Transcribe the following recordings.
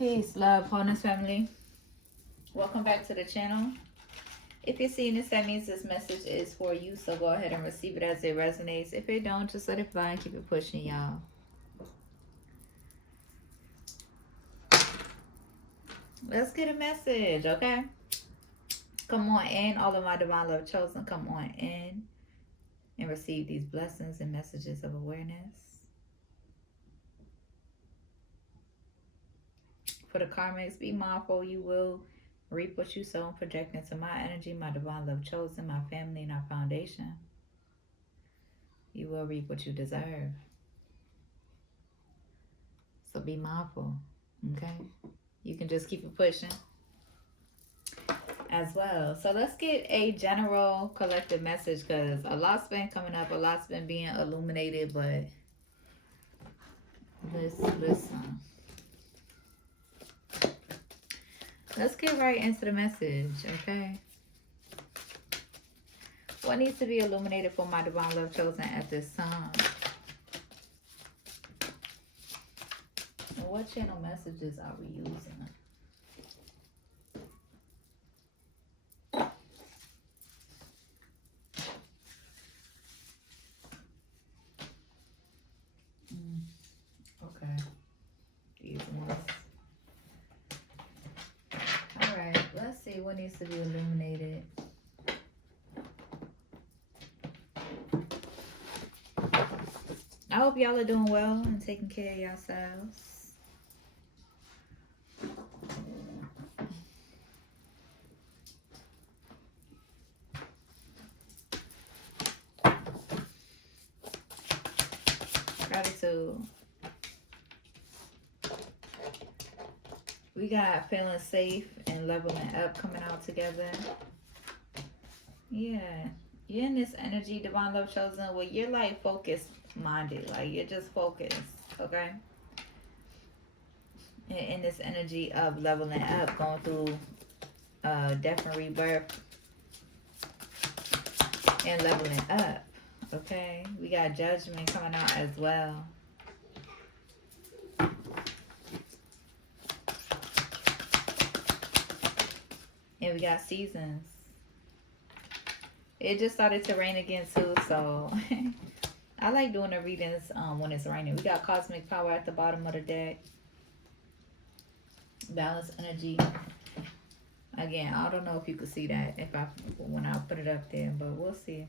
Peace, love, wholeness, family. Welcome back to the channel. If you're seeing this, that means this message is for you. So go ahead and receive it as it resonates. If it don't, just let it fly and keep it pushing, y'all. Let's get a message, okay? Come on in, all of my divine love chosen. Come on in and receive these blessings and messages of awareness. For the karmics, be mindful you will reap what you sow and project into my energy, my divine love chosen, my family, and our foundation. You will reap what you deserve. So be mindful, okay? You can just keep it pushing as well. So let's get a general collective message because a lot's been coming up, a lot's been being illuminated, but listen. Let's get right into the message, okay? What needs to be illuminated for my divine love chosen at this time? And what channel messages are we using? Okay. These ones. Alright, let's see what needs to be illuminated. I hope y'all are doing well and taking care of yourselves. Gratitude. We got feeling safe and leveling up coming out together. Yeah. You're in this energy, divine love chosen, where you're like focused minded. Like you're just focused, okay? In this energy of leveling up, going through death and rebirth and leveling up, okay? We got judgment coming out as well. And we got seasons. It just started to rain again too, so I like doing the readings when it's raining. We got cosmic power at the bottom of the deck. Balance energy. Again, I don't know if you could see that when I put it up there, but we'll see.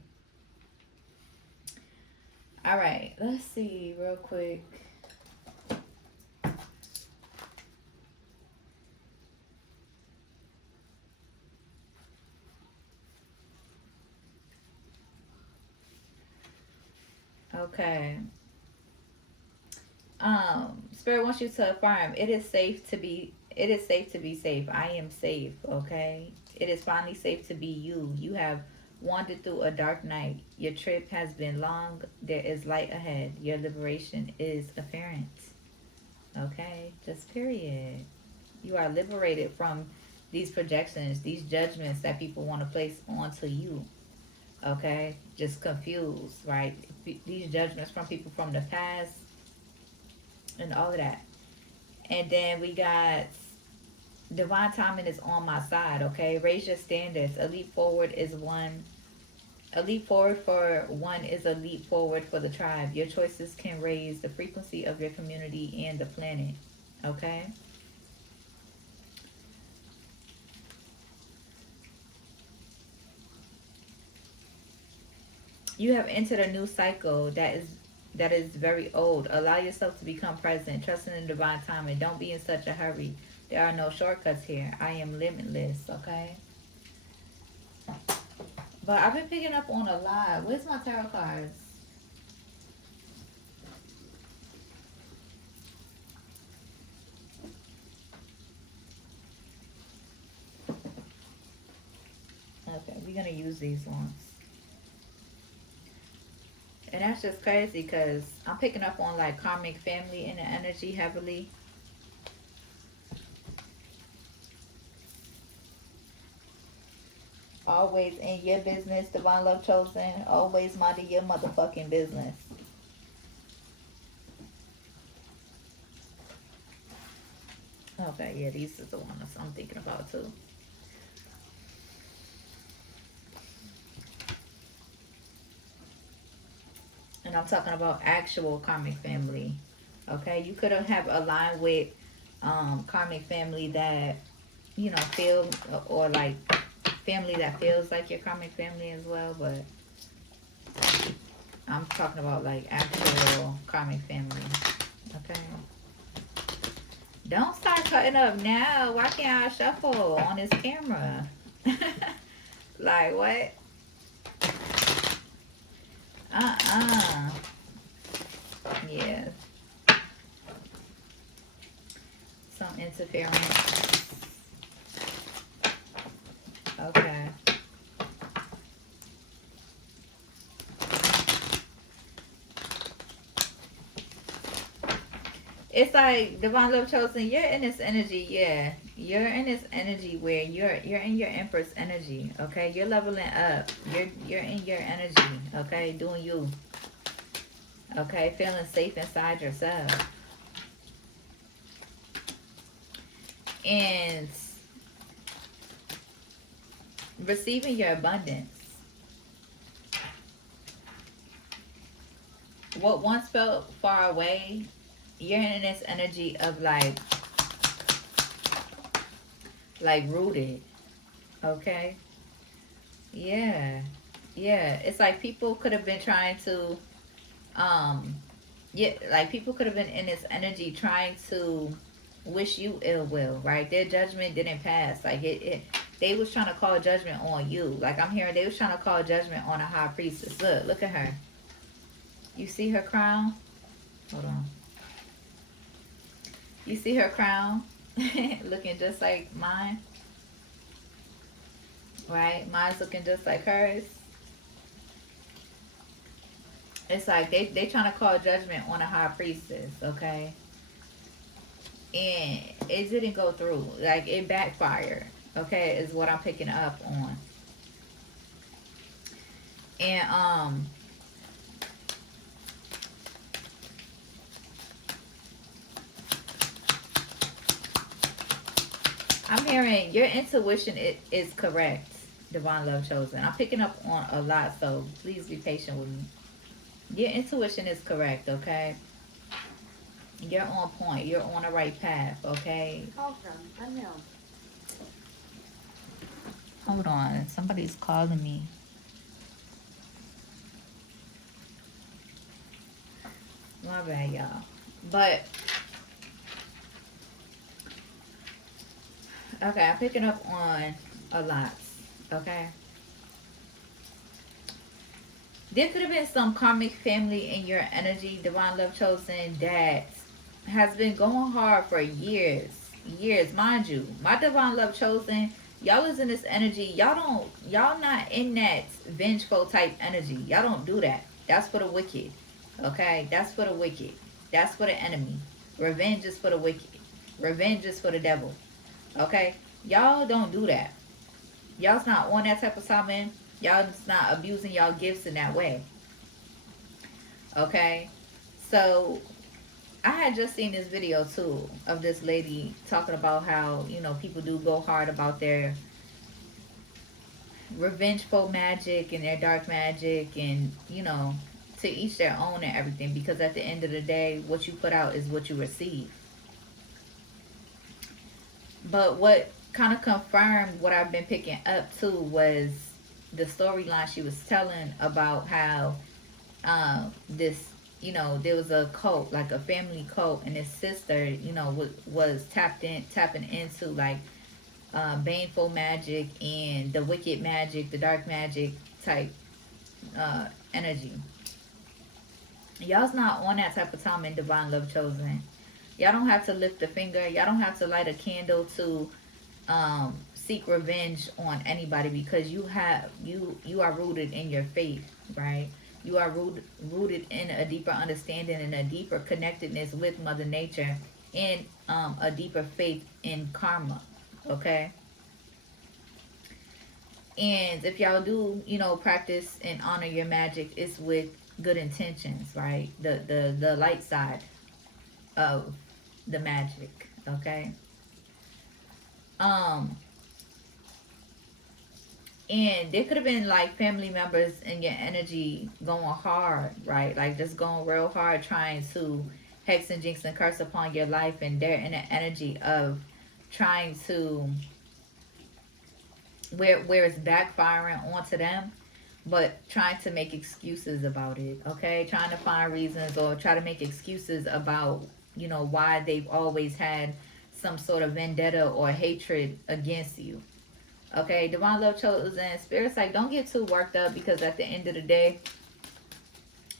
All right, let's see real quick. Okay. Spirit wants you to affirm it is safe to be safe. I am safe, okay? It is finally safe to be you. You have wandered through a dark night. Your trip has been long. There is light ahead. Your liberation is apparent. Okay? Just period. You are liberated from these projections, these judgments that people want to place onto you. Okay? Just confused, right? These judgments from people from the past and all of that. And then we got divine timing is on my side, okay? Raise your standards. A leap forward is one. A leap forward for one is a leap forward for the tribe. Your choices can raise the frequency of your community and the planet, okay? You have entered a new cycle that is very old. Allow yourself to become present. Trust in the divine timing. Don't be in such a hurry. There are no shortcuts here. I am limitless, okay? But I've been picking up on a lot. Where's my tarot cards? Okay, we're going to use these ones. And that's just crazy because I'm picking up on like karmic family in the energy heavily. Always in your business, divine love chosen. Always minding your motherfucking business. Okay, yeah, these is the ones I'm thinking about too. And I'm talking about actual karmic family. Okay, you could have aligned with karmic family that feel, or like family that feels like your karmic family as well, but I'm talking about like actual karmic family. Okay. Don't start cutting up now. Why can't I shuffle on this camera? Like what? Uh-uh. Yeah. Some interference. Okay. It's like divine love chosen. You're in this energy, yeah. You're in this energy where you're in your empress energy. Okay, you're leveling up. You're in your energy. Okay, doing you. Okay, feeling safe inside yourself and receiving your abundance. What once felt far away, you're in this energy of like rooted. Okay, yeah, yeah. It's like people could have been trying to um yeah, like people could have been in this energy trying to wish you ill will, right? Their judgment didn't pass. Like they was trying to call judgment on you. Like I'm hearing they was trying to call judgment on a high priestess. Look at her. You see her crown? Hold on. You see her crown? Looking just like mine, right? Mine's looking just like hers. It's like they trying to call judgment on a high priestess, okay? And it didn't go through. Like it backfired. Okay, is what I'm picking up on. And I'm hearing your intuition is correct, Divine Love Chosen. I'm picking up on a lot, so please be patient with me. Your intuition is correct, okay? You're on point. You're on the right path, okay? Hold on. Somebody's calling me. My bad, y'all. But, okay, I'm picking up on a lot, okay? There could have been some karmic family in your energy, Divine Love Chosen, that has been going hard for years. Years, mind you. My Divine Love Chosen, y'all is in this energy. Y'all not in that vengeful type energy. Y'all don't do that. That's for the wicked. Okay? That's for the wicked. That's for the enemy. Revenge is for the wicked. Revenge is for the devil. Okay? Y'all don't do that. Y'all's not on that type of timing. Y'all's not abusing y'all gifts in that way. Okay? So I had just seen this video too of this lady talking about how, people do go hard about their revengeful magic and their dark magic and, to each their own and everything, because at the end of the day, what you put out is what you receive. But what kind of confirmed what I've been picking up too was the storyline she was telling about how this, there was a cult, like a family cult, and his sister, was tapping into like baneful magic and the wicked magic, the dark magic type energy. Y'all's not on that type of time in Divine Love Chosen. Y'all don't have to lift a finger. Y'all don't have to light a candle to seek revenge on anybody, because you are rooted in your faith, right? You are rooted in a deeper understanding and a deeper connectedness with Mother Nature, and a deeper faith in karma, okay? And if y'all do, practice and honor your magic, it's with good intentions, right? The light side of the magic, okay? Um, and there could have been like family members in your energy going hard, right? Like just going real hard trying to hex and jinx and curse upon your life, and they're in the energy of trying to where it's backfiring onto them, but trying to make excuses about it, okay? Trying to find reasons or try to make excuses about, why they've always had some sort of vendetta or hatred against you. Okay, divine love chosen spirits, like, don't get too worked up, because at the end of the day,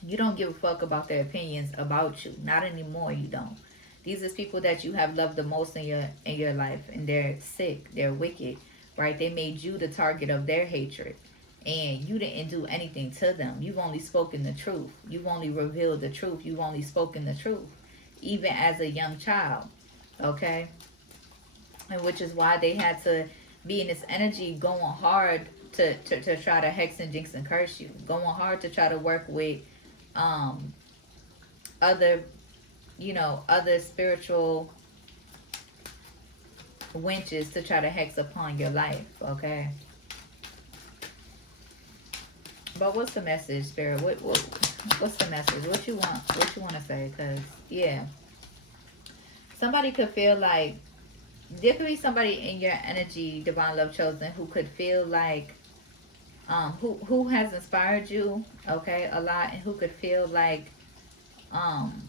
you don't give a fuck about their opinions about you. Not anymore, you don't. These are people that you have loved the most in your life, and they're sick, they're wicked, right? They made you the target of their hatred, and you didn't do anything to them. You've only spoken the truth. You've only revealed the truth. You've only spoken the truth, even as a young child, okay? And which is why they had to be in this energy going hard to try to hex and jinx and curse you, going hard to try to work with um other other spiritual winches to try to hex upon your life, okay? But what's the message, spirit? What's the message? What you want to say? Because yeah, somebody could feel like there could be somebody in your energy, divine love chosen, who could feel like who has inspired you, okay, a lot, and who could feel like um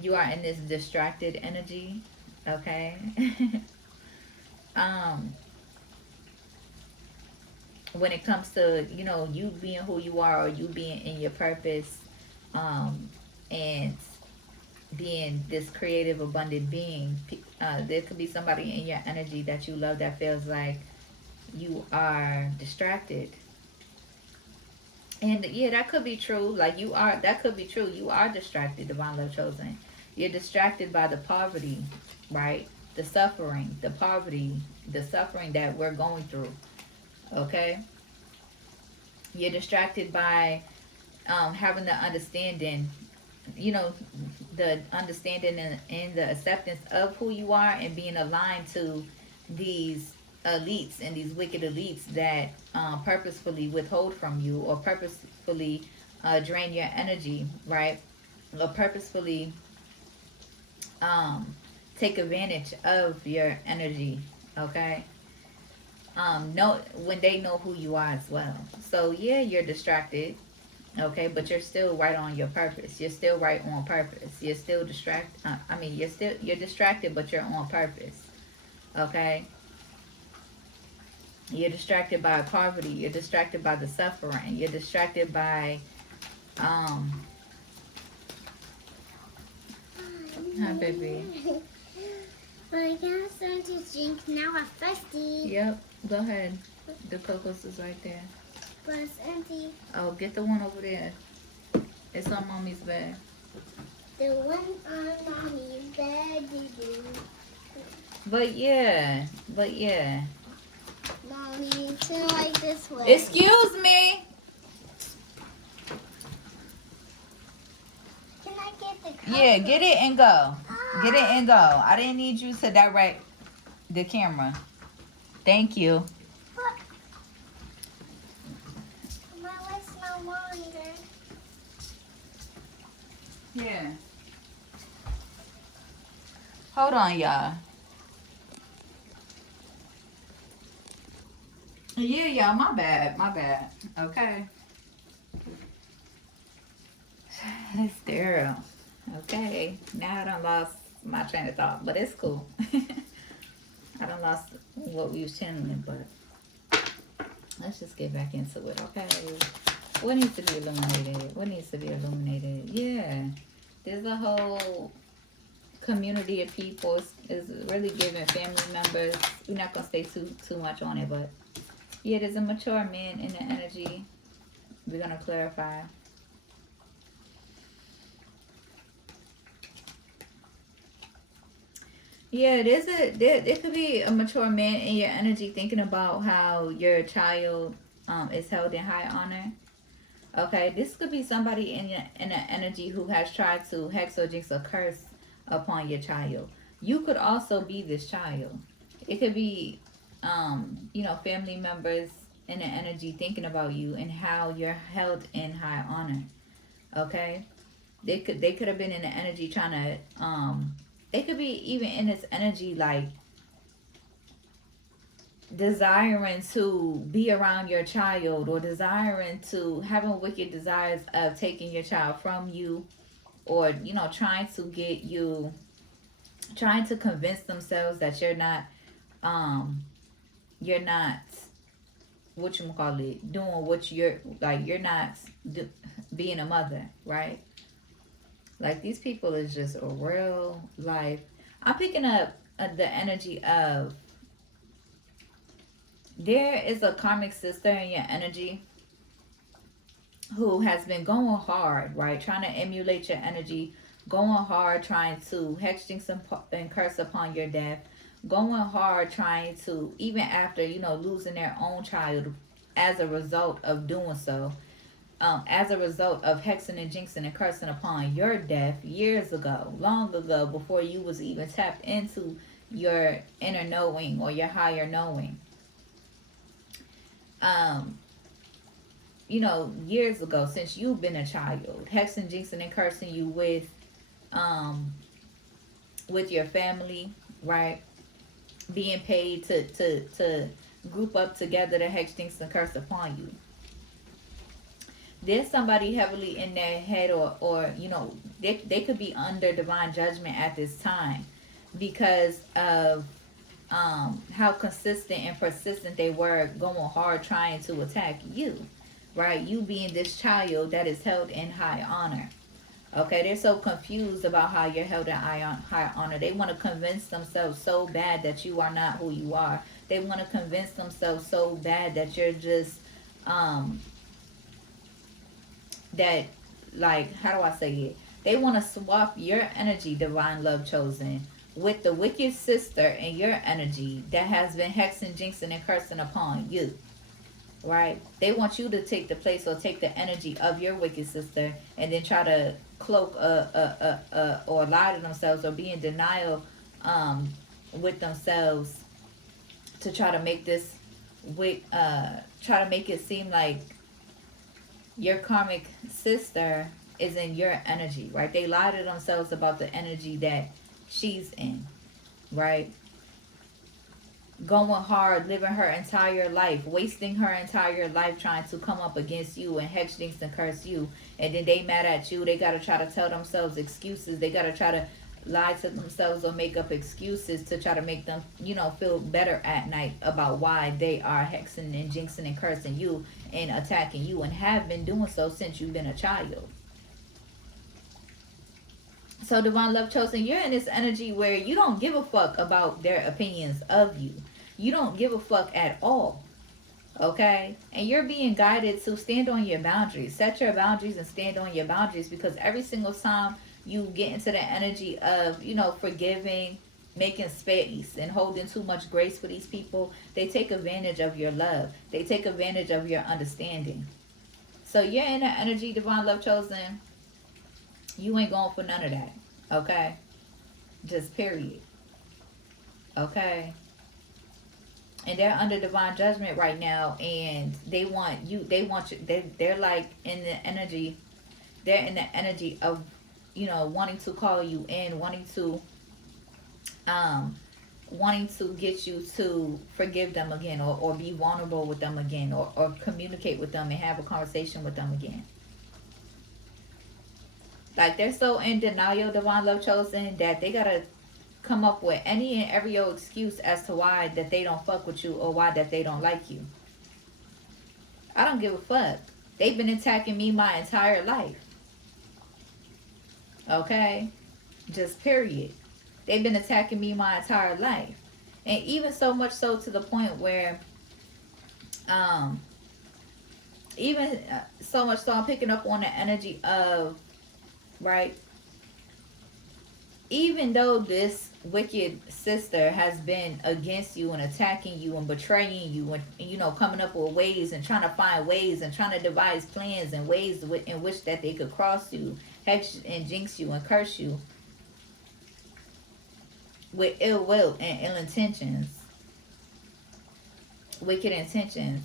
you are in this distracted energy, okay? um when it comes to you being who you are, or you being in your purpose, um and being this creative abundant being, there could be somebody in your energy that you love that feels like you are distracted. And yeah, that could be true. Like, that could be true. You are distracted, divine love chosen. You're distracted by the poverty, right? The suffering, the poverty, the suffering that we're going through, okay? You're distracted by having the understanding, you know, the understanding and the acceptance of who you are, and being aligned to these elites and these wicked elites that purposefully withhold from you, or purposefully drain your energy, right? Or purposefully um, take advantage of your energy, okay? Know when they know who you are as well. So yeah, you're distracted, okay, but you're still right on your purpose. You're still right on purpose. You're still you're distracted, but you're on purpose, okay? You're distracted by poverty. You're distracted by the suffering. You're distracted by um. Hi, baby. I got some to drink now. I'm thirsty. Yep. Go ahead. The cocos is right there. But it's empty. Oh, get the one over there. It's on mommy's bed. The one on mommy's bed. But yeah. Mommy, turn like this way. Excuse me. Can I get the cup? Yeah, get it and go. Get it and go. I didn't need you to direct the camera. Thank you. But my legs no longer. Yeah. Hold on, y'all. Yeah, y'all, my bad. Okay. It's sterile. Okay. Now I done lost my train of thought, but it's cool. I done lost what we was channeling, but let's just get back into it, okay? What needs to be illuminated? Yeah. There's a whole community of people. Is really giving family members. We're not gonna stay too much on it, but yeah, there's a mature man in the energy. We're gonna clarify. Yeah, there could be a mature man in your energy thinking about how your child is held in high honor. Okay, this could be somebody in the energy who has tried to hex or jinx or curse upon your child. You could also be this child. It could be, family members in the energy thinking about you and how you're held in high honor. Okay, they could have been in the energy trying to they could be even in this energy like desiring to be around your child, or desiring to having wicked desires of taking your child from you, or trying to get you, trying to convince themselves that um you're not, what you call it, doing what you're like, you're not do, being a mother, right? Like these people is just a real life. I'm picking up the energy of, there is a karmic sister in your energy who has been going hard, right? Trying to emulate your energy, going hard, trying to hex, jinx, and curse upon your death, going hard, trying to, even after, losing their own child as a result of doing so, as a result of hexing and jinxing and cursing upon your death years ago, long ago, before you was even tapped into your inner knowing or your higher knowing. Um, years ago, since you've been a child, hexing, jinxing, and cursing you um, with your family, right? Being paid to group up together to hex, jinx, and curse upon you. There's somebody heavily in their head, or they could be under divine judgment at this time because of how consistent and persistent they were going hard trying to attack you, right? You being this child that is held in high honor. Okay, they're so confused about how you're held in high honor. They want to convince themselves so bad that you are not who you are. They want to convince themselves so bad that you're just um that, like, how do I say it? They want to swap your energy, divine love chosen, with the wicked sister in your energy that has been hexing, jinxing, and cursing upon you, right? They want you to take the place or take the energy of your wicked sister and then try to cloak or lie to themselves or be in denial with themselves to try to make this try to make it seem like your karmic sister is in your energy, right? They lie to themselves about the energy that she's in, right? Going hard, living her entire life, wasting her entire life trying to come up against you and hex, jinx, and curse you. And then they mad at you. They got to try to tell themselves excuses. They got to try to lie to themselves or make up excuses to try to make them, feel better at night about why they are hexing and jinxing and cursing you and attacking you, and have been doing so since you've been a child. So divine love chosen, you're in this energy where you don't give a fuck about their opinions of you. You don't give a fuck at all. Okay? And you're being guided to stand on your boundaries. Set your boundaries and stand on your boundaries, because every single time you get into the energy of, forgiving, making space and holding too much grace for these people, they take advantage of your love. They take advantage of your understanding. So you're in the energy, divine love chosen. You ain't going for none of that. Okay? Just period. Okay? And they're under divine judgment right now, and they're like in the energy, they're in the energy of, wanting to call you in, um wanting to get you to forgive them again, or be vulnerable with them again, or communicate with them and have a conversation with them again. Like they're so in denial, divine love chosen, that they gotta come up with any and every old excuse as to why that they don't fuck with you, or why that they don't like you. I don't give a fuck. They've been attacking me my entire life. Okay? Just period. They've been attacking me my entire life. And even so much so to the point where um even so much so I'm picking up on the energy of, right, even though this wicked sister has been against you and attacking you and betraying you, and coming up with ways and trying to find ways and trying to devise plans and ways in which that they could cross you, hex and jinx you and curse you with ill will and ill intentions, wicked intentions,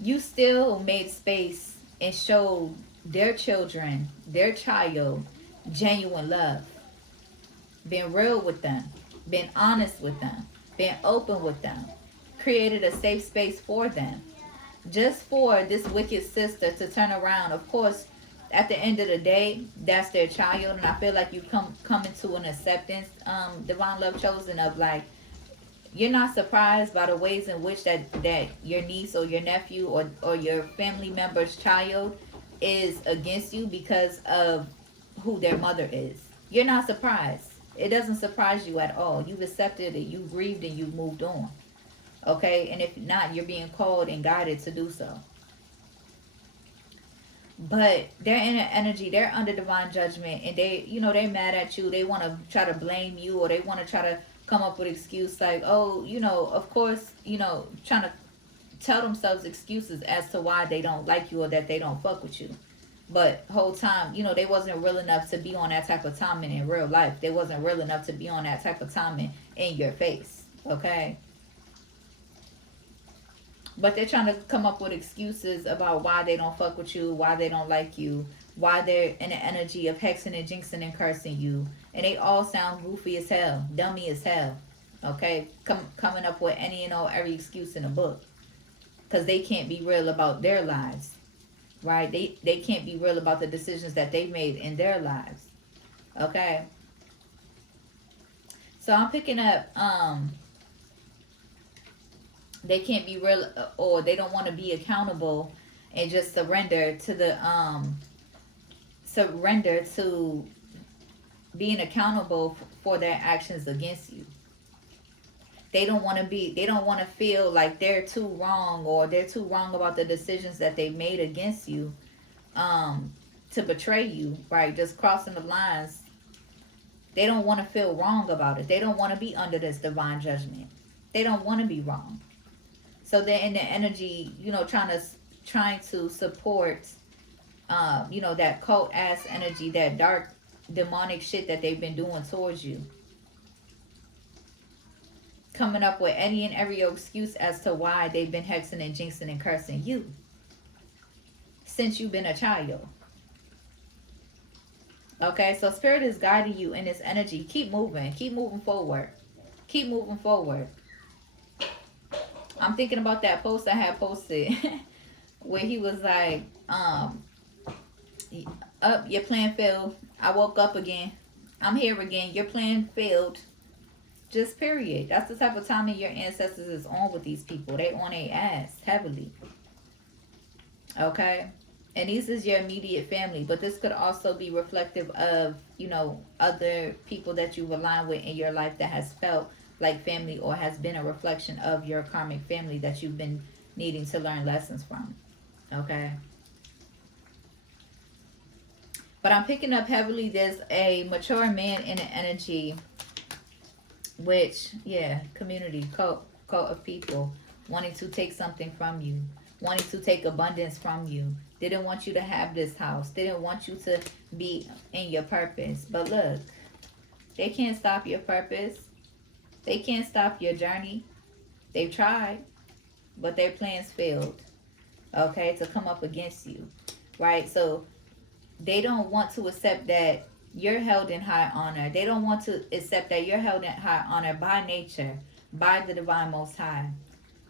you still made space and showed their children, their child, genuine love. Been real with them, been honest with them, been open with them, created a safe space for them. Just for this wicked sister to turn around, of course, at the end of the day, that's their child, and I feel like you come into an acceptance, divine love chosen, of like, you're not surprised by the ways in which that your niece or your nephew or your family member's child is against you because of who their mother is. You're not surprised. It doesn't surprise you at all. You've accepted it, you've grieved, and you've moved on. Okay? And if not, you're being called and guided to do so. But they're in an energy, they're under divine judgment, and they mad at you. They want to try to blame you, or they want to try to come up with excuse like, oh, of course, trying to tell themselves excuses as to why they don't like you or that they don't fuck with you. But whole time, they wasn't real enough to be on that type of timing in real life. They wasn't real enough to be on that type of timing in your face. Okay? But they're trying to come up with excuses about why they don't fuck with you, why they don't like you, why they're in the energy of hexing and jinxing and cursing you. And they all sound goofy as hell, dummy as hell. Okay? Coming up with any and all every excuse in the book. Because they can't be real about their lives. Right? They can't be real about the decisions that they've made in their lives. Okay? So I'm picking up, they can't be real, or they don't want to be accountable and just surrender to being accountable for their actions against you. They don't want to feel like they're too wrong, or they're too wrong about the decisions that they made against you, to betray you, right? Just crossing the lines. They don't want to feel wrong about it. They don't want to be under this divine judgment. They don't want to be wrong. So they're in the energy, trying to support, that cult ass energy, that dark demonic shit that they've been doing towards you. Coming up with any and every excuse as to why they've been hexing and jinxing and cursing you since you've been a child. Okay, so Spirit is guiding you in this energy. Keep moving forward. Keep moving forward. I'm thinking about that post I had posted where he was like, up, your plan failed. I woke up again. I'm here again. Your plan failed. Just period. That's the type of timing your ancestors is on with these people. They on their ass heavily. Okay? And this is your immediate family. But this could also be reflective of, other people that you've aligned with in your life that has felt like family, or has been a reflection of your karmic family that you've been needing to learn lessons from. Okay? But I'm picking up heavily, there's a mature man in the energy, which, community, cult of people, wanting to take something from you, wanting to take abundance from you. Didn't want you to have this house. Didn't want you to be in your purpose. But look, they can't stop your purpose. They can't stop your journey. They've tried, but their plans failed, okay, to come up against you, right? So they don't want to accept that you're held in high honor. They don't want to accept that you're held in high honor by nature, by the divine most high,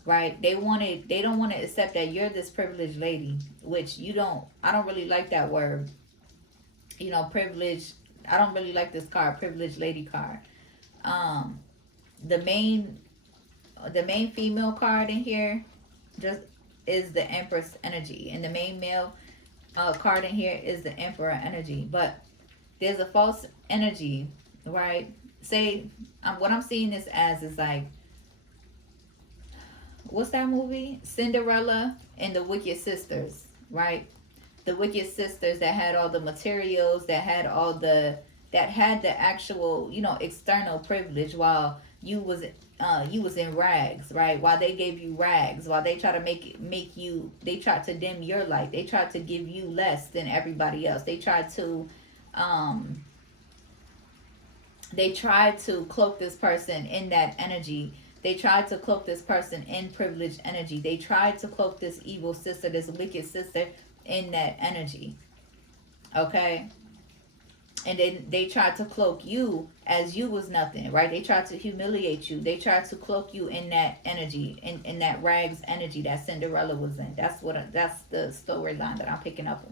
right? They don't want to accept that you're this privileged lady, which I don't really like that word. Privilege. I don't really like this card, privileged lady card. The main female card in here just is the Empress energy, and the main male card in here is the Emperor energy. But there's a false energy, right? Say, what I'm seeing this as is like, what's that movie? Cinderella and the Wicked Sisters, right? The Wicked Sisters that had all the materials, that had the actual, external privilege, while you was in rags, right? While they gave you rags, while they try to they tried to dim your light. They tried to give you less than everybody else. They tried to cloak this person in that energy They tried to cloak this person in privileged energy. They tried to cloak this evil sister, this wicked sister, in that energy. Okay? And then they tried to cloak you as you was nothing, right? They tried to humiliate you. They tried to cloak you in that energy, in that rags energy that Cinderella was in. That's the storyline that I'm picking up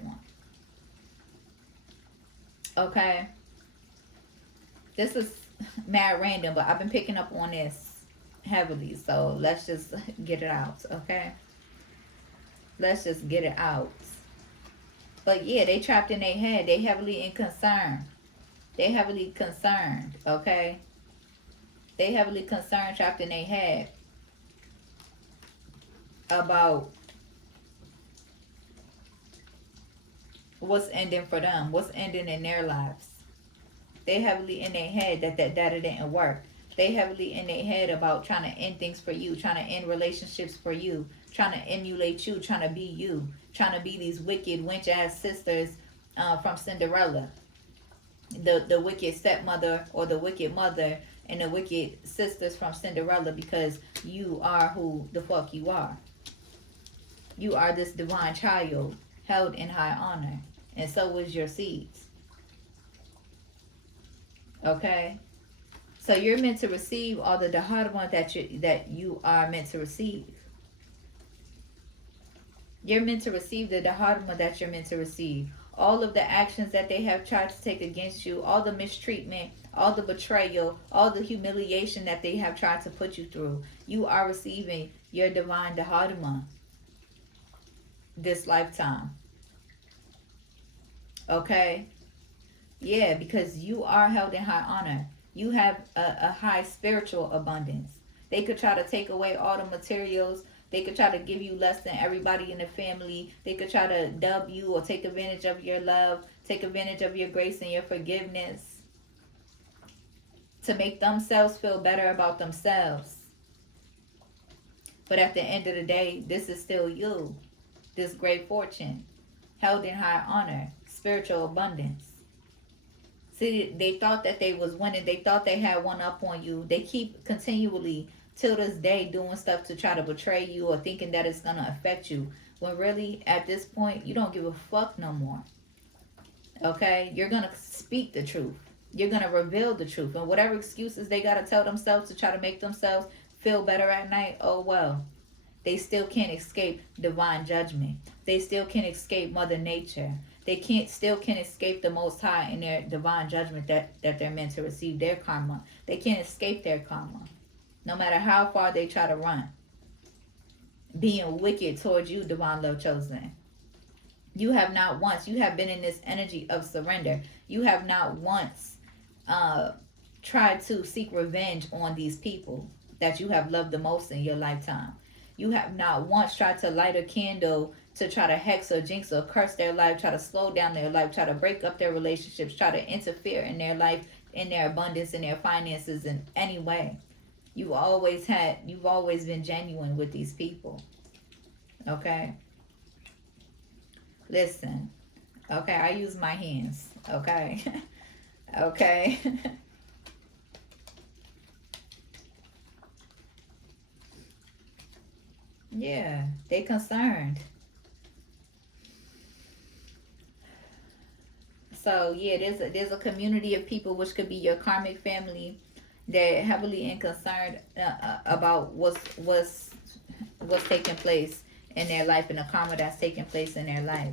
on. Okay? This is mad random, but I've been picking up on this heavily. So let's just get it out, okay? Let's just get it out. But yeah, they trapped in their head. They heavily in concern. They heavily concerned, okay? They heavily concerned, trapped in their head about what's ending for them, what's ending in their lives. They heavily in their head that it didn't work. They heavily in their head about trying to end things for you, trying to end relationships for you, trying to emulate you, trying to be you, trying to be these wicked wench ass sisters from Cinderella. The wicked stepmother or the wicked mother and the wicked sisters from Cinderella, because you are who the fuck you are. You are this divine child held in high honor, and so is your seeds. Okay? So you're meant to receive all the dharma that you are meant to receive. You're meant to receive the dharma that you're meant to receive. All of the actions that they have tried to take against you, all the mistreatment, all the betrayal, all the humiliation that they have tried to put you through, you are receiving your divine dharma this lifetime. Okay? Yeah, because you are held in high honor. You have a high spiritual abundance. They could try to take away all the materials. They could try to give you less than everybody in the family. They could try to dub you or take advantage of your love, take advantage of your grace and your forgiveness to make themselves feel better about themselves. But at the end of the day, this is still you. This great fortune, held in high honor, spiritual abundance. See, they thought that they was winning. They thought they had one up on you. They keep continually, till this day, doing stuff to try to betray you or thinking that it's going to affect you. When really, at this point, you don't give a fuck no more. Okay? You're going to speak the truth. You're going to reveal the truth. And whatever excuses they got to tell themselves to try to make themselves feel better at night, oh well. They still can't escape divine judgment. They still can't escape Mother Nature. They still can't escape the Most High in their divine judgment that they're meant to receive, their karma. They can't escape their karma, no matter how far they try to run. Being wicked towards you, divine love chosen. You have not once, you have been in this energy of surrender. You have not once tried to seek revenge on these people that you have loved the most in your lifetime. You have not once tried to light a candle to try to hex or jinx or curse their life, try to slow down their life, try to break up their relationships, try to interfere in their life, in their abundance, in their finances in any way. You've always been genuine with these people. Okay? Listen. Okay, I use my hands. Okay? Okay? Yeah, they concerned. So yeah, there's a community of people, which could be your karmic family, that heavily in concerned about what's taking place in their life and the karma that's taking place in their life.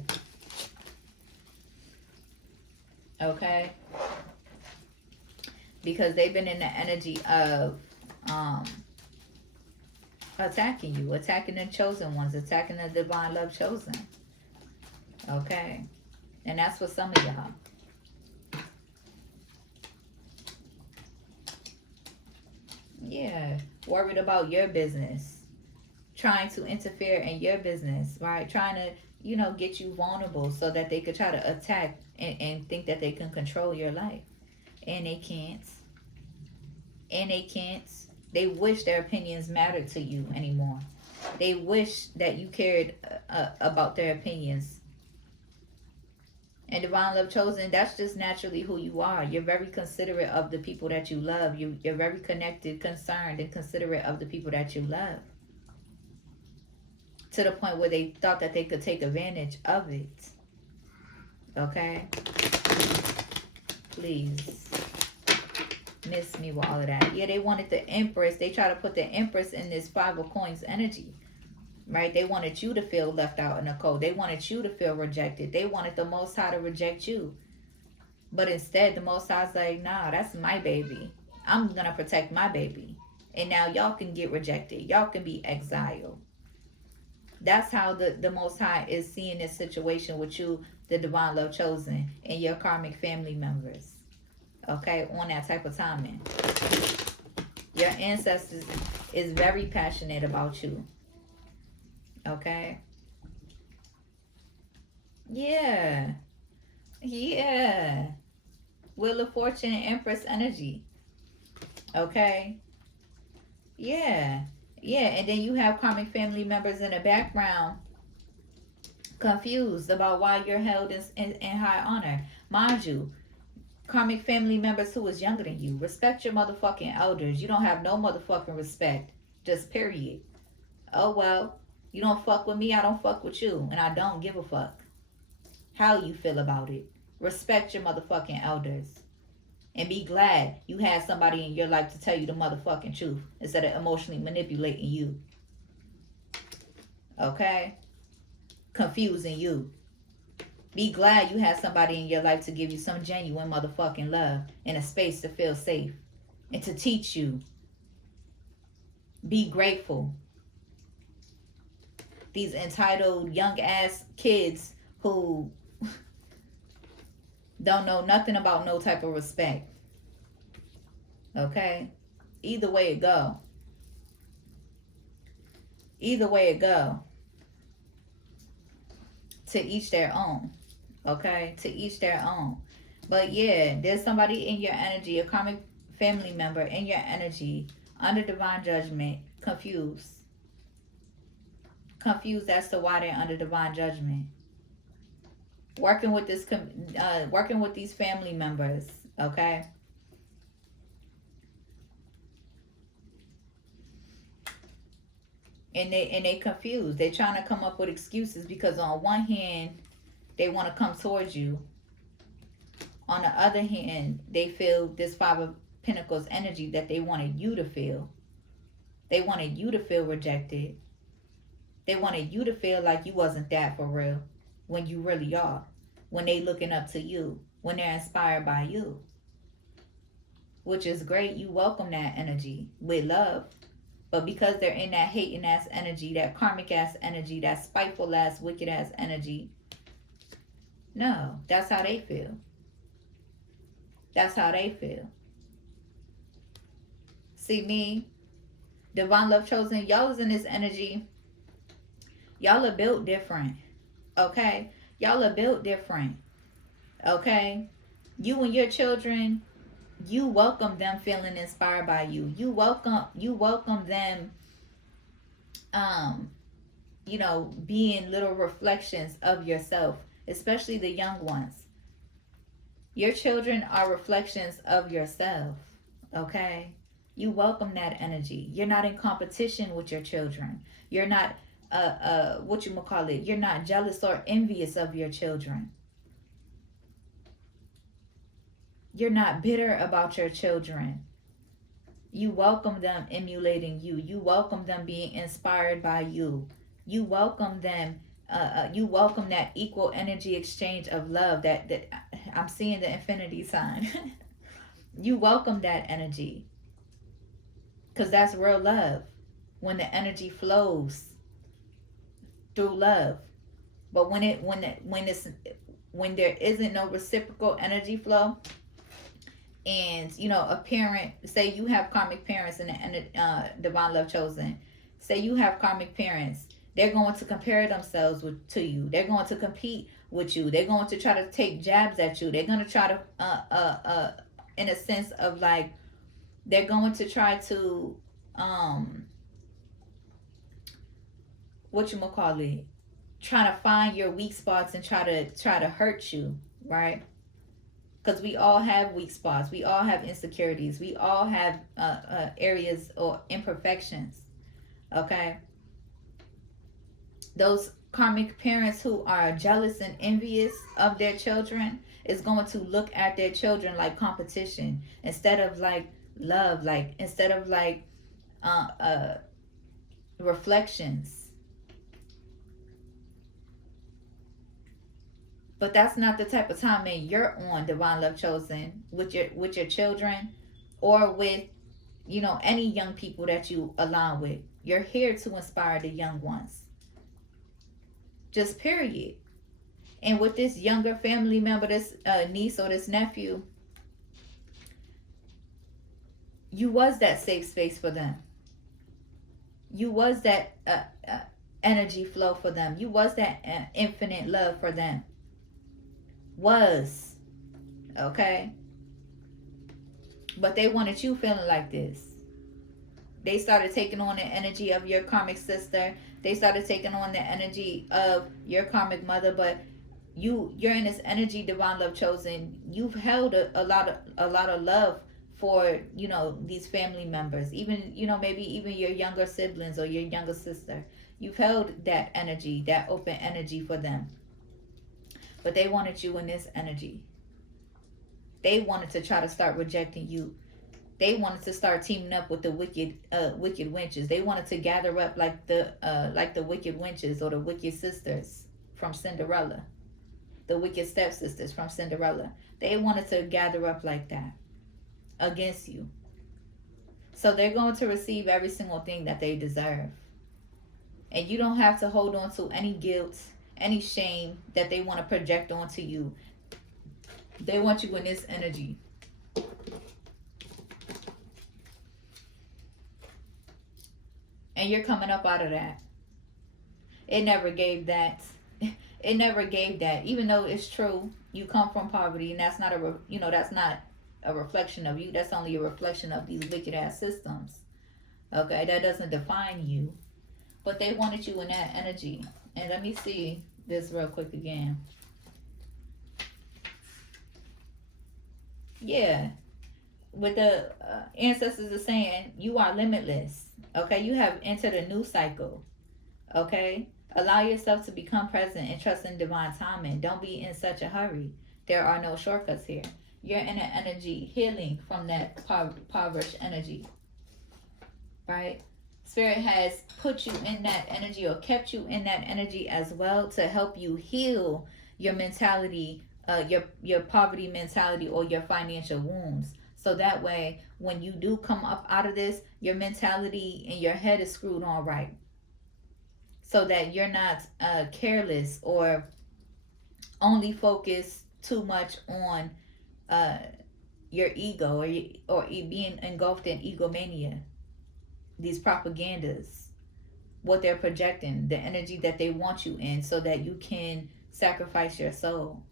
Okay, because they've been in the energy of attacking you, attacking the chosen ones, attacking the divine love chosen. Okay, and that's for some of y'all. Yeah, worried about your business, trying to interfere in your business, right? Trying to, get you vulnerable so that they could try to attack and think that they can control your life. And they can't. And they can't. They wish their opinions mattered to you anymore. They wish that you cared about their opinions. And divine love chosen, that's just naturally who you are. You're very considerate of the people that you love. You're very connected, concerned, and considerate of the people that you love. To the point where they thought that they could take advantage of it. Okay? Please. Miss me with all of that. Yeah, they wanted the Empress. They try to put the Empress in this Five of Coins energy. Right? They wanted you to feel left out in the cold. They wanted you to feel rejected. They wanted the Most High to reject you. But instead, the Most High's like, nah, that's my baby. I'm going to protect my baby. And now y'all can get rejected. Y'all can be exiled. That's how the Most High is seeing this situation with you, the divine love chosen, and your karmic family members. Okay, on that type of timing. Your ancestors is very passionate about you. Okay? Yeah. Yeah. Wheel of Fortune and Empress energy. Okay? Yeah. Yeah, and then you have karmic family members in the background confused about why you're held in high honor. Mind you, karmic family members who is younger than you. Respect your motherfucking elders. You don't have no motherfucking respect. Just period. Oh well. You don't fuck with me, I don't fuck with you. And I don't give a fuck how you feel about it. Respect your motherfucking elders. And be glad you had somebody in your life to tell you the motherfucking truth instead of emotionally manipulating you. Okay? Confusing you. Be glad you had somebody in your life to give you some genuine motherfucking love and a space to feel safe and to teach you. Be grateful. These entitled young ass kids who don't know nothing about no type of respect. Okay? Either way it go. Either way it go. To each their own. Okay? To each their own. But yeah, there's somebody in your energy, a karmic family member in your energy, under divine judgment, confused. Confused as to why they're under divine judgment. Working with working with these family members, okay? And they confused. They're trying to come up with excuses because on one hand, they want to come towards you. On the other hand, they feel this Five of Pentacles energy that they wanted you to feel. They wanted you to feel rejected. They wanted you to feel like you wasn't that for real when you really are. When they looking up to you. When they're inspired by you. Which is great. You welcome that energy with love. But because they're in that hating ass energy, that karmic ass energy, that spiteful ass, wicked ass energy, no, that's how they feel. That's how they feel. See me, divine love chosen, y'all is in this energy. Y'all are built different. Okay? Y'all are built different. Okay? You and your children, you welcome them feeling inspired by you. You welcome them being little reflections of yourself, especially the young ones. Your children are reflections of yourself. Okay? You welcome that energy. You're not in competition with your children. You're not you're not jealous or envious of your children. You're not bitter about your children. You welcome them emulating you. You welcome them being inspired by you. You welcome them. You welcome that equal energy exchange of love. That I'm seeing the infinity sign. You welcome that energy, because that's real love. When the energy flows through love, but when there isn't no reciprocal energy flow, and a parent, say you have karmic parents in the divine love chosen, say you have karmic parents, they're going to compare themselves to you. They're going to compete with you. They're going to try to take jabs at you. They're going to try to in a sense of like, they're going to try to trying to find your weak spots and try to hurt you. right? Because we all have weak spots, we all have insecurities, we all have areas or imperfections. Okay, those karmic parents who are jealous and envious of their children is going to look at their children like competition instead of like love, like instead of like uh, uh, reflections. But that's not the type of timing you're on, divine love chosen, with your children, or with any young people that you align with. You're here to inspire the young ones, just period. And with this younger family member, this niece or this nephew, you was that safe space for them. You was that energy flow for them. You was that infinite love for them. Was. Okay. But they wanted you feeling like this. They started taking on the energy of your karmic sister. They started taking on the energy of your karmic mother. But you're in this energy, divine love chosen. You've held a lot of love for these family members, even maybe even your younger siblings or your younger sister. You've held that energy, that open energy for them. But they wanted you in this energy. They wanted to try to start rejecting you. They wanted to start teaming up with the wicked witches. They wanted to gather up like the wicked witches or the wicked sisters from Cinderella, the wicked stepsisters from Cinderella. They wanted to gather up like that against you. So they're going to receive every single thing that they deserve. And you don't have to hold on to any guilt, any shame that they want to project onto you. They want you in this energy. And you're coming up out of that. It never gave that. It never gave that. Even though it's true, you come from poverty, and that's not that's not a reflection of you. That's only a reflection of these wicked ass systems. Okay, that doesn't define you. But they wanted you in that energy. And let me see this real quick again. Yeah, with the ancestors are saying you are limitless. Okay, you have entered a new cycle. Okay, allow yourself to become present and trust in divine timing. Don't be in such a hurry. There are no shortcuts here. You're in an energy healing from that impoverished energy, right? Spirit has put you in that energy or kept you in that energy as well to help you heal your mentality, your poverty mentality or your financial wounds. So that way, when you do come up out of this, your mentality and your head is screwed on right, so that you're not careless or only focused too much on uh, your ego or being engulfed in egomania. These propagandas, what they're projecting, the energy that they want you in, so that you can sacrifice your soul.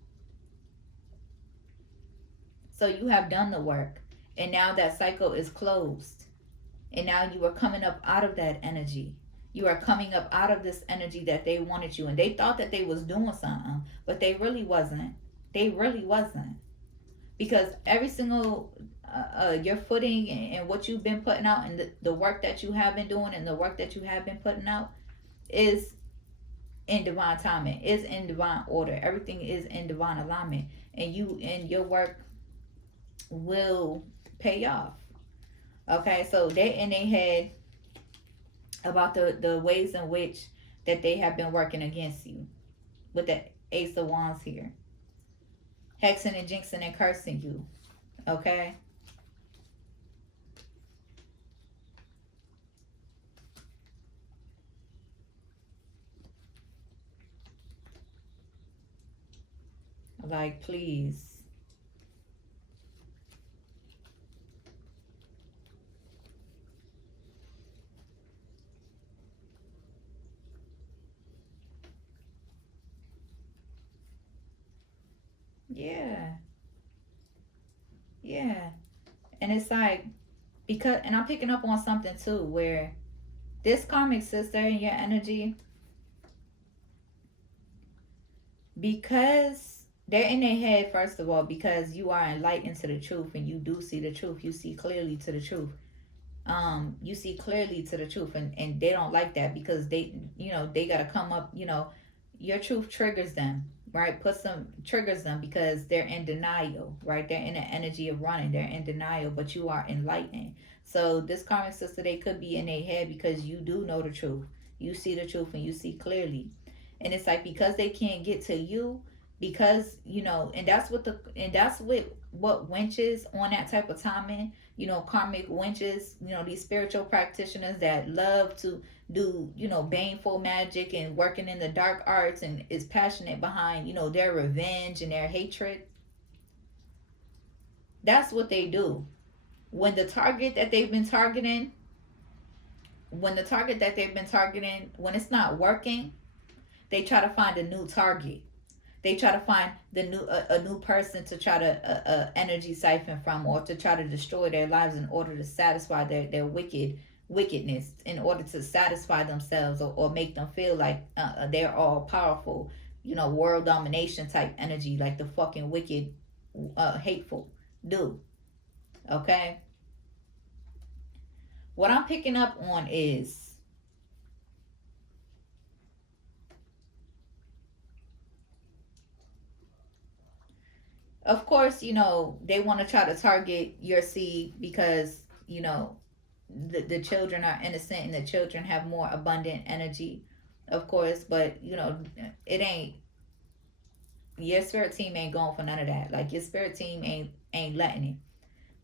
So you have done the work, and now that cycle is closed, and now you are coming up out of that energy. You are coming up out of this energy that they wanted you, and they thought that they was doing something, but they really wasn't. They really wasn't, because every single your footing and what you've been putting out, and the work that you have been doing and the work that you have been putting out is in divine timing, is in divine order. Everything is in divine alignment, and you and your work will pay off. Okay, so they in their head about the ways in which that they have been working against you with the Ace of Wands here, hexing and jinxing and cursing you. Okay, like please. Yeah, yeah. And it's like, because, and I'm picking up on something too, where this karmic sister in your energy, because They're in their head, first of all, because you are enlightened to the truth and you do see the truth. You see clearly to the truth. You see clearly to the truth, and they don't like that because they got to come up, your truth triggers them, right? Put some triggers them because they're in denial, right? They're in the energy of running, they're in denial, but you are enlightened. So this karmic sister, they could be in their head because you do know the truth, you see the truth, and you see clearly. And it's like, because they can't get to you, because and that's what winches on that type of timing, karmic winches, these spiritual practitioners that love to do, baneful magic and working in the dark arts and is passionate behind, their revenge and their hatred. That's what they do. When the target that they've been targeting, when it's not working, they try to find a new target. They try to find a new person to try to energy siphon from, or to try to destroy their lives in order to satisfy their wickedness, in order to satisfy themselves, or make them feel like they're all powerful, world domination type energy, like the fucking wicked, hateful do. Okay, what I'm picking up on is, of course, they want to try to target your seed because, the children are innocent and the children have more abundant energy, of course. But, it ain't, your spirit team ain't going for none of that. Like, your spirit team ain't letting it.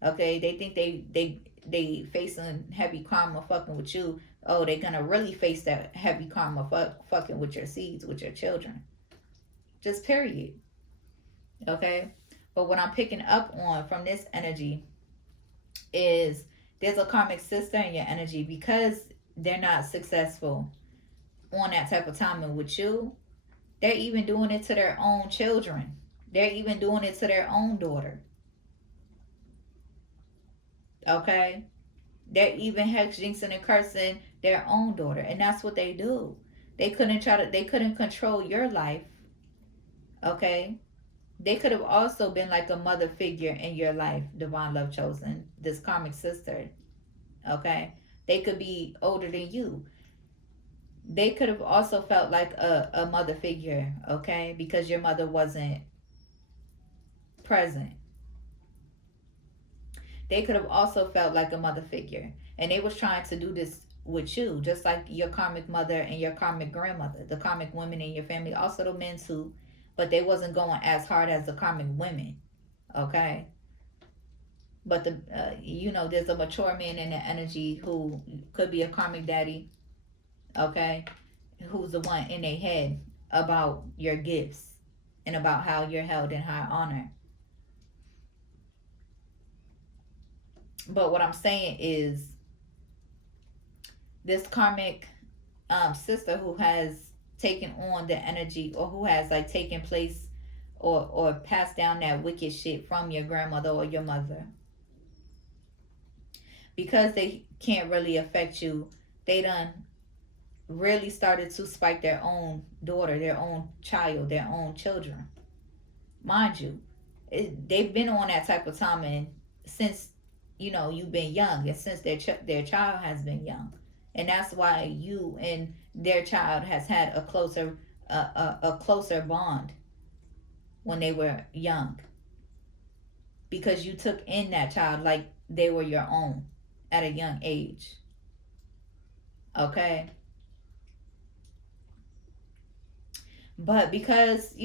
Okay, they think they facing heavy karma fucking with you. Oh, they gonna really face that heavy karma fucking with your seeds, with your children. Just period. Okay. But what I'm picking up on from this energy is, there's a karmic sister in your energy, because they're not successful on that type of timing with you. They're even doing it to their own children. They're even doing it to their own daughter. Okay? They're even hex jinxing and cursing their own daughter. And that's what they do. They couldn't control your life. Okay? They could have also been like a mother figure in your life, divine love chosen, this karmic sister. Okay? They could be older than you. They could have also felt like a mother figure, okay? Because your mother wasn't present. They could have also felt like a mother figure. And they was trying to do this with you, just like your karmic mother and your karmic grandmother. The karmic women in your family, also the men too, but they wasn't going as hard as the karmic women, okay? But there's a mature man in the energy who could be a karmic daddy, okay? Who's the one in their head about your gifts and about how you're held in high honor. But what I'm saying is, this karmic sister who has taken on the energy, or who has like taken place, or passed down that wicked shit from your grandmother or your mother, because they can't really affect you, they done really started to spike their own daughter, their own child, their own children. Mind you, they've been on that type of time, and since you've been young, and since their child has been young, and that's why you and their child has had a closer bond when they were young, because you took in that child like they were your own at a young age. Okay. But because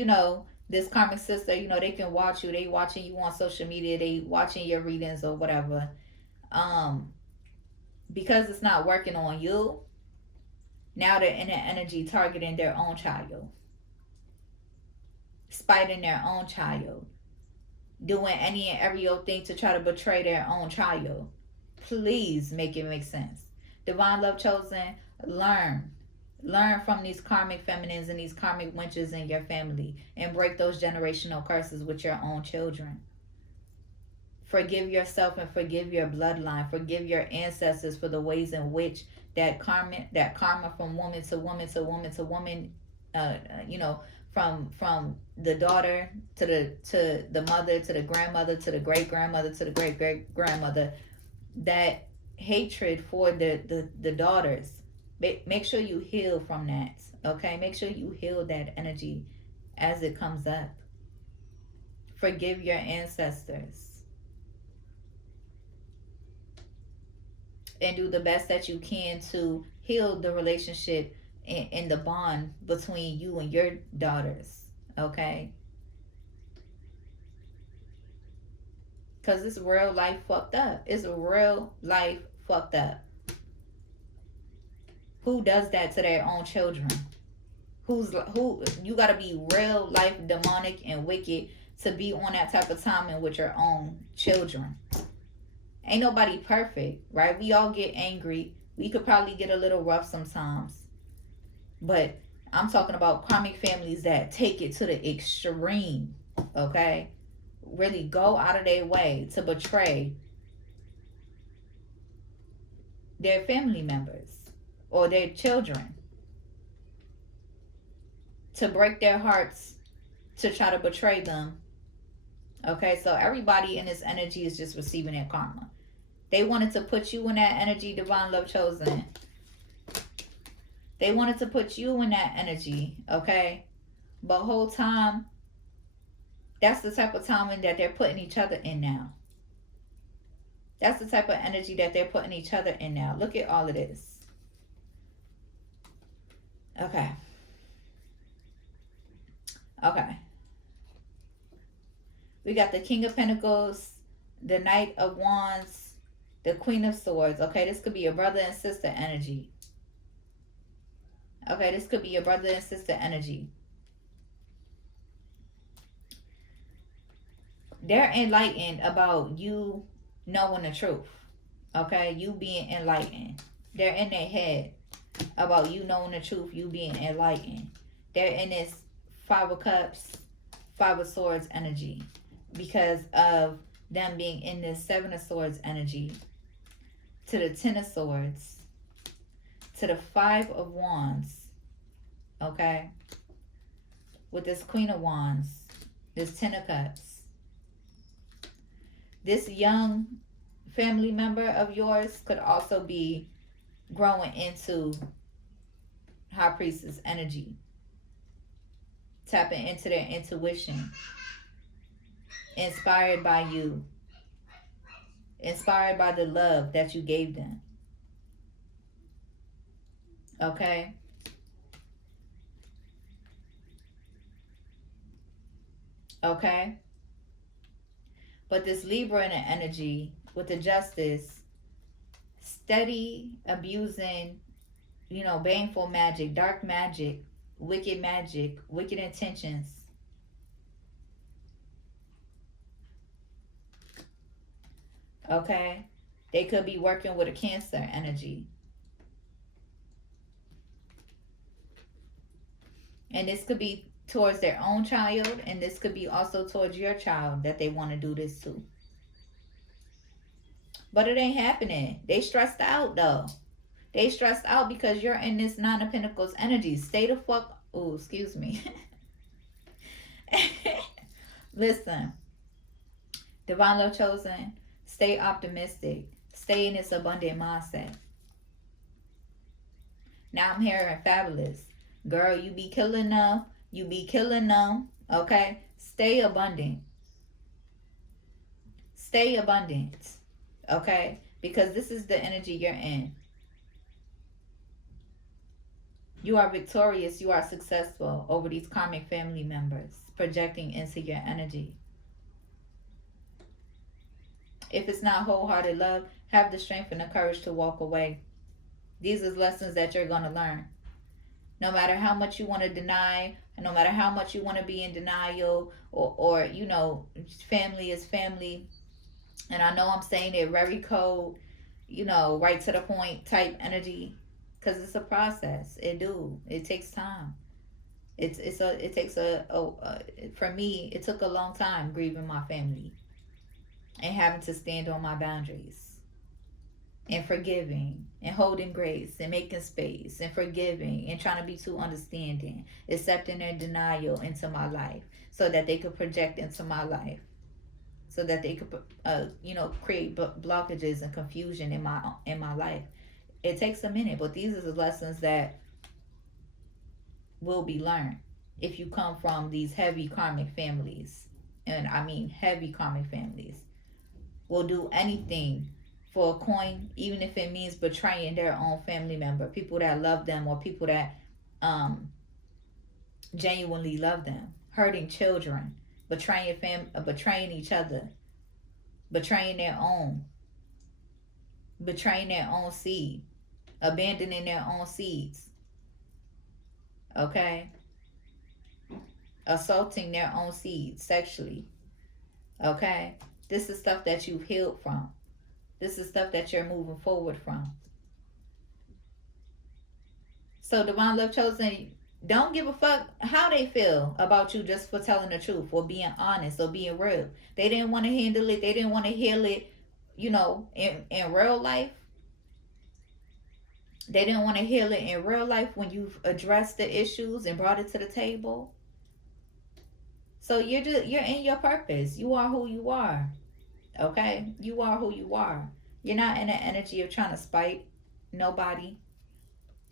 this karmic sister, they can watch you, they watching you on social media, they watching your readings or whatever, um because it's not working on you, now they're in the energy targeting their own child, spiting their own child, doing any and every old thing to try to betray their own child. Please make it make sense. Divine love chosen, learn. Learn from these karmic feminines and these karmic wenches in your family, and break those generational curses with your own children. Forgive yourself and forgive your bloodline. Forgive your ancestors for the ways in which that karma from woman to woman to woman to woman, uh, you know, from the daughter to the mother to the grandmother to the great grandmother to the great great grandmother, that hatred for the daughters, make sure you heal from that. Okay, make sure you heal that energy as it comes up. Forgive your ancestors and do the best that you can to heal the relationship and the bond between you and your daughters. Okay, because it's real life fucked up. It's real life fucked up. Who does that to their own children? Who? You gotta be real life demonic and wicked to be on that type of timing with your own children. Ain't nobody perfect, right? We all get angry. We could probably get a little rough sometimes, but I'm talking about karmic families that take it to the extreme. Okay, really go out of their way to betray their family members or their children, to break their hearts, to try to betray them. Okay, so everybody in this energy is just receiving their karma. They wanted to put you in that energy, divine love chosen. They wanted to put you in that energy, okay? But whole time, that's the type of timing that they're putting each other in now. That's the type of energy that they're putting each other in now. Look at all of this. Okay. Okay. We got the King of Pentacles, the Knight of Wands, the Queen of Swords. Okay, this could be a brother and sister energy. Okay, this could be a brother and sister energy. They're enlightened about you knowing the truth. Okay, you being enlightened. They're in their head about you knowing the truth, you being enlightened. They're in this Five of Cups, Five of Swords energy because of them being in this Seven of Swords energy, to the Ten of Swords, to the Five of Wands, okay, with this Queen of Wands, this Ten of Cups. This young family member of yours could also be growing into High Priestess energy, tapping into their intuition, inspired by you, inspired by the love that you gave them. Okay? Okay? But this Libra in the energy with the Justice, steady abusing, baneful magic, dark magic, wicked intentions. Okay? They could be working with a Cancer energy. And this could be towards their own child, and this could be also towards your child that they want to do this to. But it ain't happening. They stressed out though. They stressed out because you're in this Nine of Pentacles energy. Stay the fuck. Oh, excuse me. Listen, divine love chosen. Stay optimistic. Stay in this abundant mindset. Now I'm hearing fabulous. Girl, you be killing them. You be killing them. Okay? Stay abundant. Stay abundant. Okay? Because this is the energy you're in. You are victorious. You are successful over these karmic family members, projecting into your energy. If it's not wholehearted love, have the strength and the courage to walk away. These are lessons that you're going to learn. No matter how much you want to deny, no matter how much you want to be in denial, or family is family. And I know I'm saying it very cold, right to the point type energy, because it's a process. It takes time. For me, it took a long time grieving my family and having to stand on my boundaries. and forgiving and holding grace and making space and forgiving and trying to be too understanding, accepting their denial into my life so that they could project into my life, so that they could create blockages and confusion in my life. It takes a minute, but these are the lessons that will be learned if you come from these heavy karmic families. And I mean heavy karmic families will do anything for a coin, even if it means betraying their own family member, people that love them, or people that um, genuinely love them, hurting children, betraying each other, betraying betraying their own seed, abandoning their own seeds, okay? Assaulting their own seeds sexually, okay? This is stuff that you've healed from. This is stuff that you're moving forward from. So Divine Love Chosen, don't give a fuck how they feel about you just for telling the truth or being honest or being real. They didn't want to handle it. They didn't want to heal it, in real life. They didn't want to heal it in real life when you've addressed the issues and brought it to the table. So you're in your purpose. You are who you are. Okay? You are who you are. You're not in the energy of trying to spite nobody.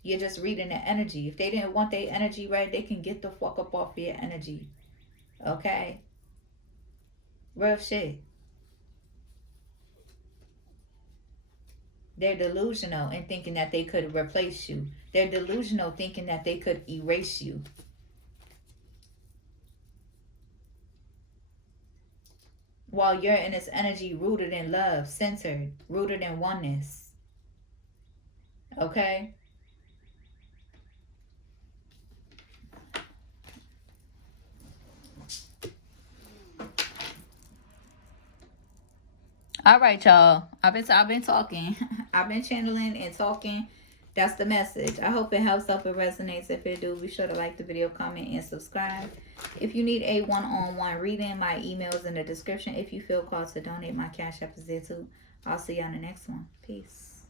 You're just reading the energy. If they didn't want their energy right, they can get the fuck up off your energy. Okay? Real shit. They're delusional in thinking that they could replace you. They're delusional thinking that they could erase you. While you're in this energy rooted in love, centered, rooted in oneness. Okay? All right, y'all. I've been talking. I've been channeling and talking. That's the message. I hope it helps. Hope it resonates. If it do, be sure to like the video, comment, and subscribe. If you need a one-on-one reading, my email's in the description. If you feel called to donate, my cash app is there too. I'll see you on the next one. Peace.